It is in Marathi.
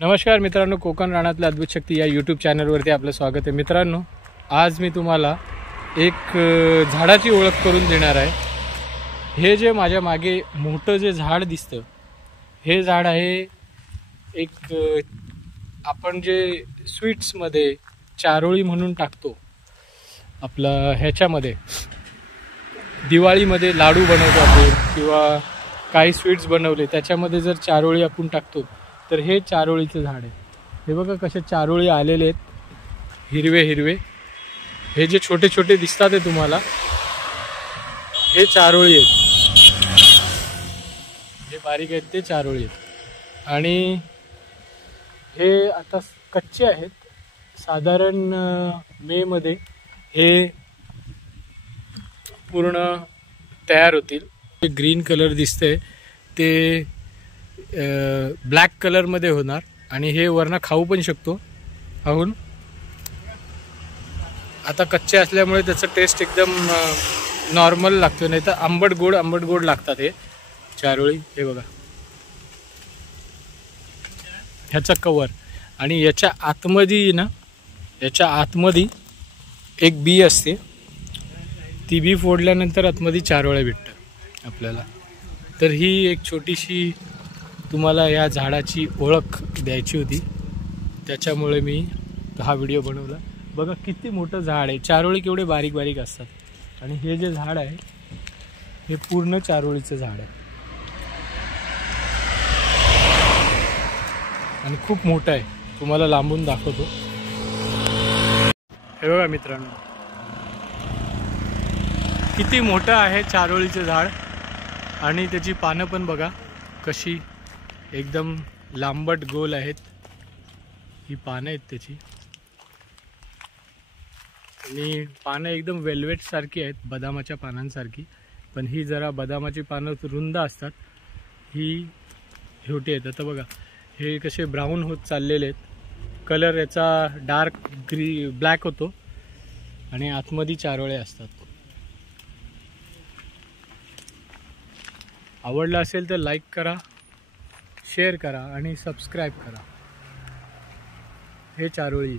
नमस्कार मित्रांनो, कोकण रानातल्या अद्भुत शक्ती या यूट्यूब चॅनलवरती आपलं स्वागत आहे। मित्रांनो, आज मी तुम्हाला एक झाडाची ओळख करून देणार आहे। हे जे माझ्या मागे मोठं जे झाड दिसतं, हे झाड आहे एक आपण जे स्वीट्समध्ये चारोळी म्हणून टाकतो। आपलं ह्याच्यामध्ये दिवाळीमध्ये लाडू बनवतो आपण किंवा काही स्वीट्स बनवले त्याच्यामध्ये जर चारोळी आपण टाकतो तर हे चारोळीचं झाड आहे। हे बघा कसे चारोळी आलेले आहेत, हिरवे हिरवे। हे जे छोटे छोटे दिसतात आहे तुम्हाला, हे चारोळी आहेत। जे बारीक आहेत ते चारोळी आहेत आणि हे आता कच्चे आहेत। साधारण मे मध्ये हे पूर्ण तयार होतील। ग्रीन कलर दिसते ते ब्लॅक कलर मध्ये होणार आणि हे वरना खाऊ पण शकतो खाऊन। आता कच्चे असल्यामुळे त्याचं टेस्ट एकदम नॉर्मल लागतो, नाही तर आंबट गोड लागतात हे चारोळी। हे बघा ह्याचा कवर आणि याच्या आतमध्ये ना, याच्या आतमध्ये एक बी असते। ती बी फोडल्यानंतर आतमध्ये चारोळ्या भेटतात आपल्याला। तर ही एक छोटीशी तुम्हाला या झाडाची ओळख द्यायची होती, त्याच्यामुळे मी हा व्हिडिओ बनवला। बघा किती मोठं झाड आहे, चारोळी केवढे बारीक बारीक असतात आणि हे जे झाड आहे हे पूर्ण चारोळीचं झाड आहे आणि खूप मोठं आहे। तुम्हाला लांबून दाखवतो। हे बघा मित्रांनो, किती मोठं आहे चारोळीचं झाड आणि त्याची पानं पण बघा कशी एकदम लांबट गोल आहेत। ही पानं आहेत त्याची आणि पानं एकदम वेल्वेट सारखी आहेत, बदामाच्या पानांसारखी। पण ही जरा बदामाची पानं रुंद असतात, ही छोटी आहेत। आता बघा हे कसे ब्राऊन होत चाललेले आहेत। कलर याचा डार्क ब्लॅक होतो आणि आतमध्ये चारोळे असतात। आवडला असेल तर लाईक करा, शेअर करा आणि सबस्क्राईब करा। हे चारोळी